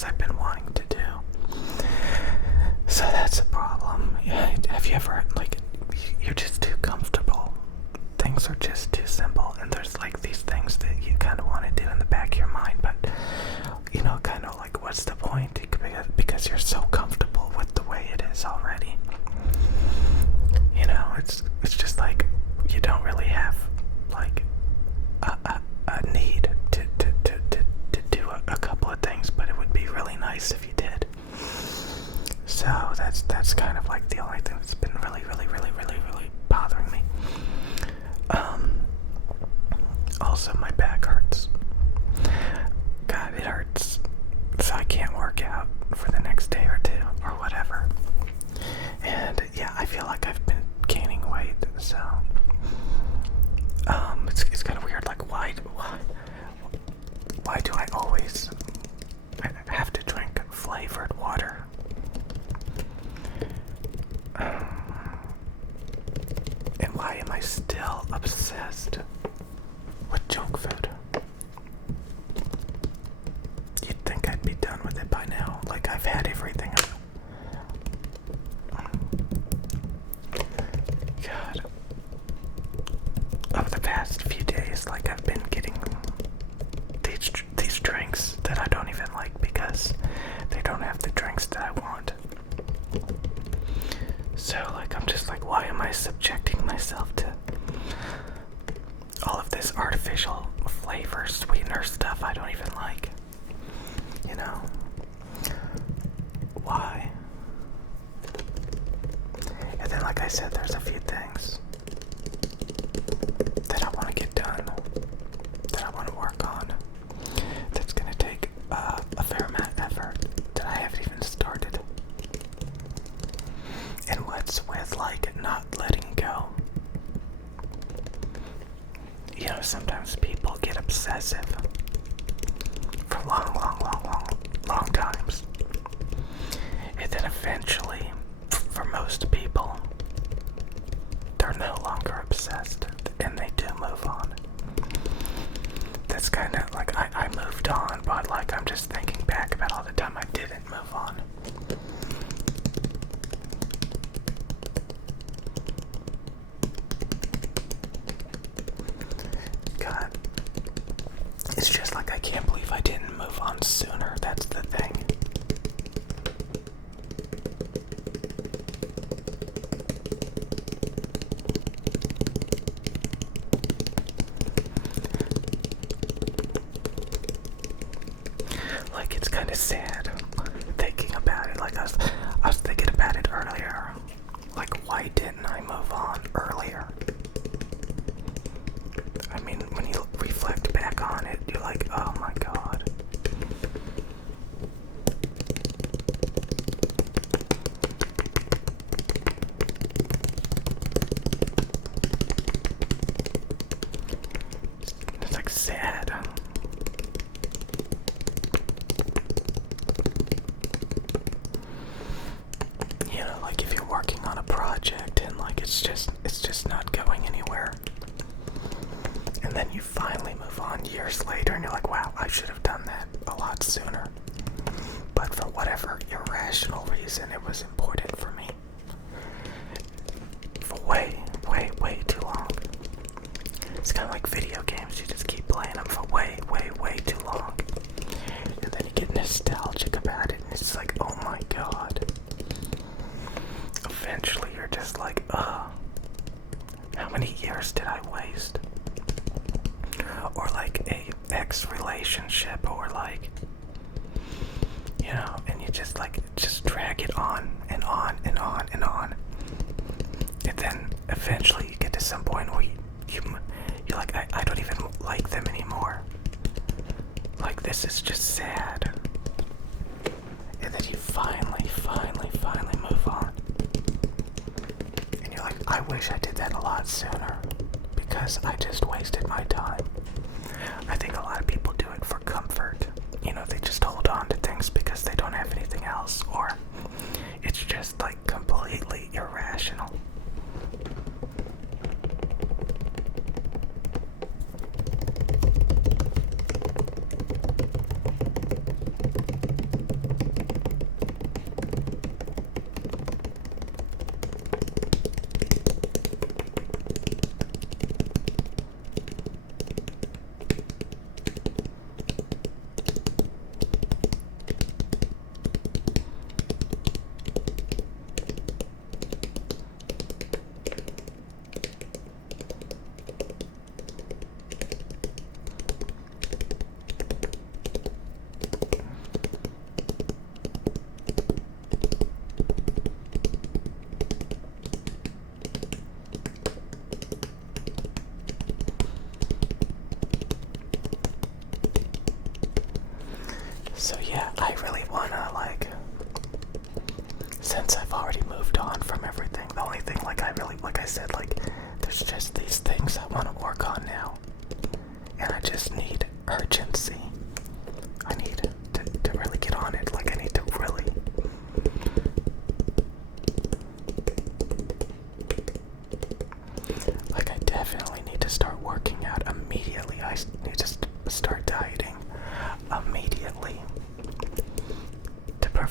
things I've been wanting to do. So that's a problem. Yeah, have you ever, like, you're just too comfortable. Things are just too simple, and there's like these things that you kind of want to do in the back of your mind, but you know, kind of like, what's the point? Because you're so comfortable with the way it is already. You know, it's just like you don't really have like a need to do a couple of things, but it would be really nice if you did. So that's kind of like the only thing that's been really bothering me. Also, my back hurts. God, it hurts. So I can't work out for the next day or two or whatever. And yeah, I feel like I've been gaining weight. So it's kind of weird. Like, why do I always have to drink flavored water? And why am I still obsessed with junk food? You'd think I'd be done with it by now. Like, I've had everything. God. Over the past few days, like, I've been getting these drinks that I don't even like because they don't have the drinks that I want. So, like, I'm just like, why am I subjecting myself to all of this artificial flavor, sweetener stuff I don't even like? You know? Why? And then, like I said, there's a few things that I want to get done, that I want to work on, that's going to take a fair amount of effort that I haven't even started. And what's with, like, not letting go? You know, sometimes people get obsessive for long times. And then eventually, for most people, they're no longer obsessed and they do move on. That's kind of like, I moved on, but like, I'm just thinking back about all the time I didn't move on. God, it's just like, I can't believe I didn't move on sooner. That's the thing. Like, it's kind of sad thinking about it. Like, I was thinking about it earlier. Like, why didn't I move on earlier? I mean, when you reflect back on it, you're like, oh my God. It's like sad. You know, like, if you're working on a project and like it's just not going anywhere, and then you finally move on years later and you're like, wow, I should have done that a lot sooner, but for whatever irrational reason it was important for me for way too long. It's kind of like video games. You just keep playing them for way too long, and then you get nostalgic about it and it's like, oh my God. Eventually you're just like, how many years did I waste? Or like a ex-relationship, or like, you know, and you just drag it on and on and on and on. And then eventually you get to some point where you're like, I don't even like them anymore. Like, this is just sad. And then you finally move on. And you're like, I wish I did that a lot sooner, because I just wasted my time. I think a lot of people do it for comfort. You know, they just hold on to things because they don't have anything else, or it's just like completely irrational.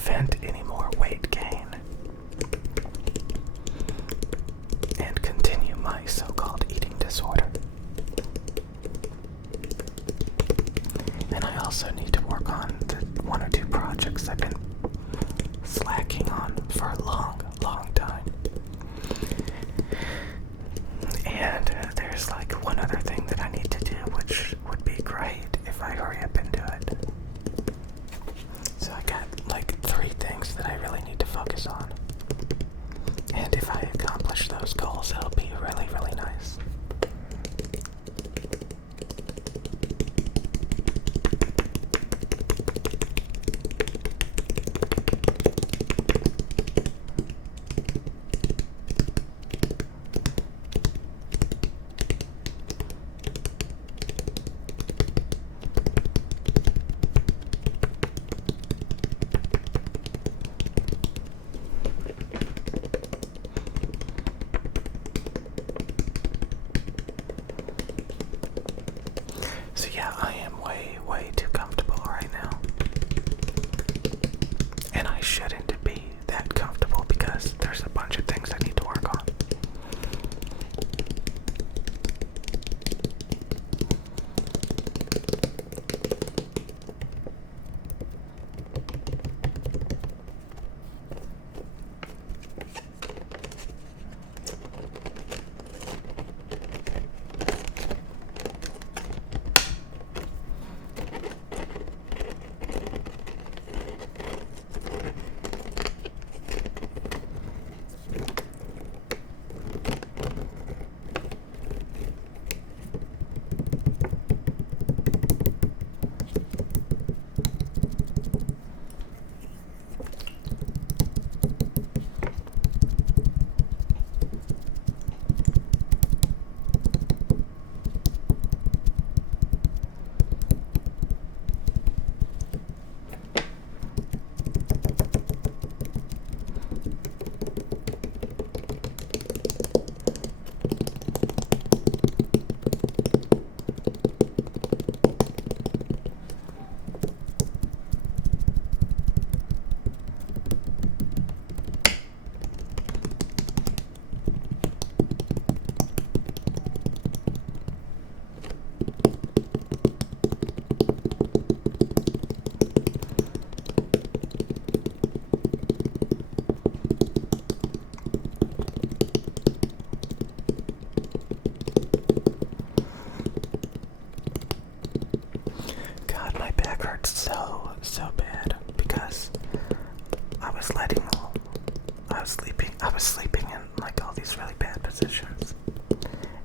prevent any more weight gain and continue my so-called eating disorder. And I also need to work on the 1 or 2 projects I've been slacking on for a long, long time. And there's like one other thing that I need to do, which would be great if I hurry up and do it. So I got like 3 things that I really need to focus on. And if I accomplish those goals, it'll be really, really nice. So yeah, I am way too comfortable right now. And I shouldn't be that comfortable because there's a bunch of things I need to work on. So bad because I was sleeping in like all these really bad positions,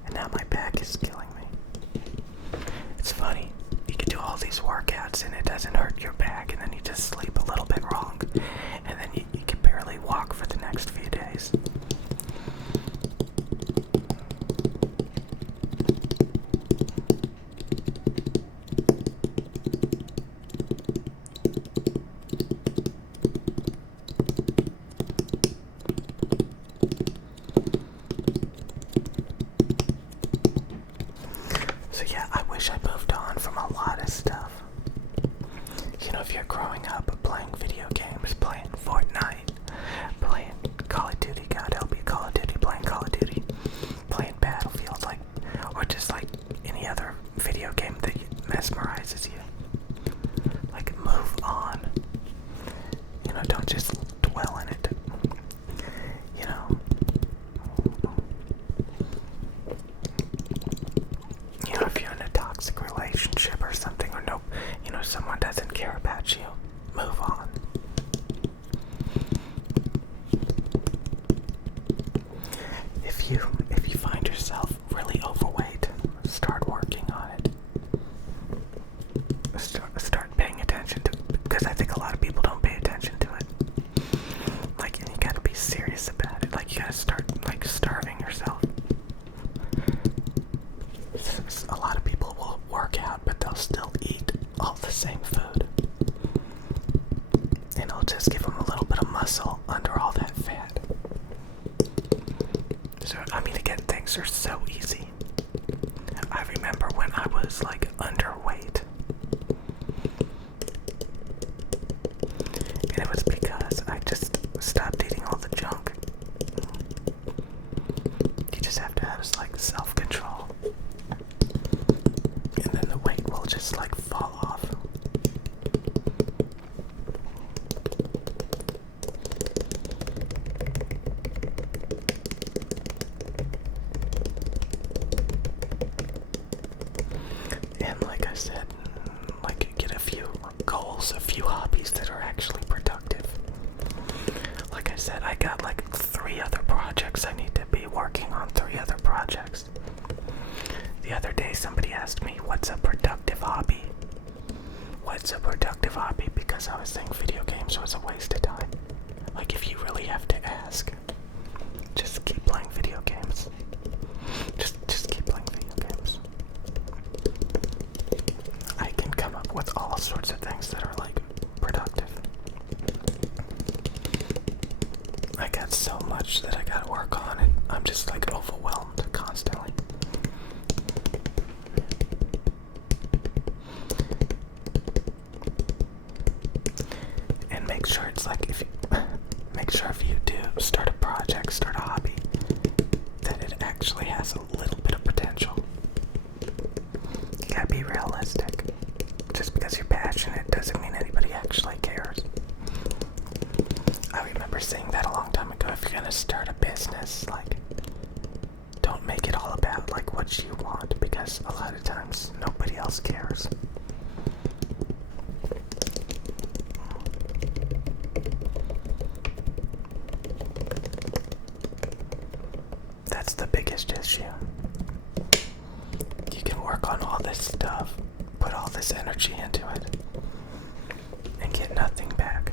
and now my back is killing me. It's funny, you can do all these workouts and it doesn't hurt your back, and then you just sleep a little bit wrong, and then you can barely walk for the next few days. I moved on from a lot of stuff. You know, if you're growing up playing video games, playing Fortnite, playing Call of Duty, God help you, Call of Duty, playing Call of Duty, playing Battlefield, like, or just like any other video game that mesmerizes you. Like, move on. You know, don't just dwell in it. You know. You know, if you're in a toxic relationship or something, or no, you know, someone doesn't care about you, move on. If you find yourself really overweight, start working on it. Start paying attention to it, because I think a lot of people don't pay attention to it. Like, and you gotta be serious about it. Like, you gotta start, like, starving yourself. A lot of people will work out, but they'll still eat all the same food. And it'll just give them a little bit of muscle under all that fat. So, I mean, again, things are so easy. I remember when I was, like, underweight. And it was because And like I said, like get a few goals, a few hobbies that are actually productive. Like I said, I got like 3 other projects I need to be working on, 3 other projects. The other day somebody asked me, what's a productive hobby? What's a productive hobby? Because I was saying video games was a waste of time. Like if you really have to ask, just keep playing video games. Just keep playing video games. I can come up with all sorts of things that are like productive. I got so much that I gotta work on, and I'm just like overwhelmed constantly. And make sure it's like make sure if you do start a project, start a hobby, that it actually has a little bit of potential. You gotta be realistic. Just because you're passionate doesn't mean anybody actually cares. I remember saying that a long time ago. If you're gonna start a business, like, don't make it all about like what you want, because a lot of times nobody else cares. That's the biggest issue. You can work on all this stuff, put all this energy into it, and get nothing back.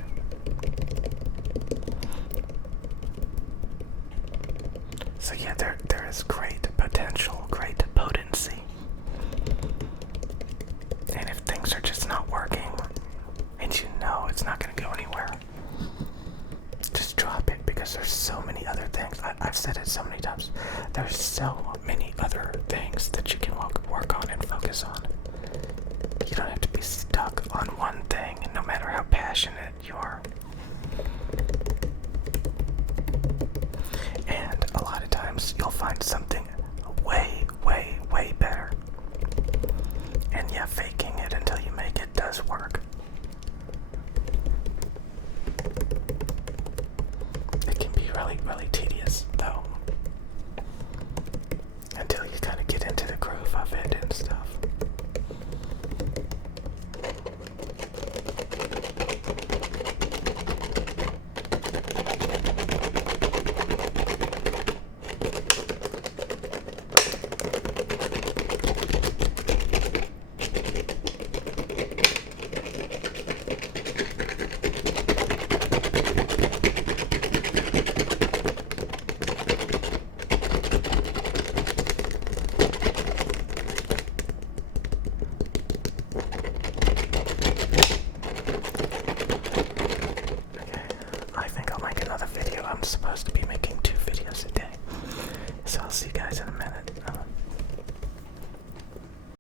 So yeah, there is great potential, great potency. And if things are just not working, and you know it's not going to go anywhere, just drop it, because there's so many other things. I've said it so many times. There's so many other things that you can work on and focus on. You don't have to be stuck on one thing, no matter how passionate you are. And a lot of times you'll find something way, way, way better. And yeah, faking it until you make it does work. It can be really, really tedious, though, until you kind of get into the groove of it and stuff. I'm supposed to be making 2 videos a day. So I'll see you guys in a minute.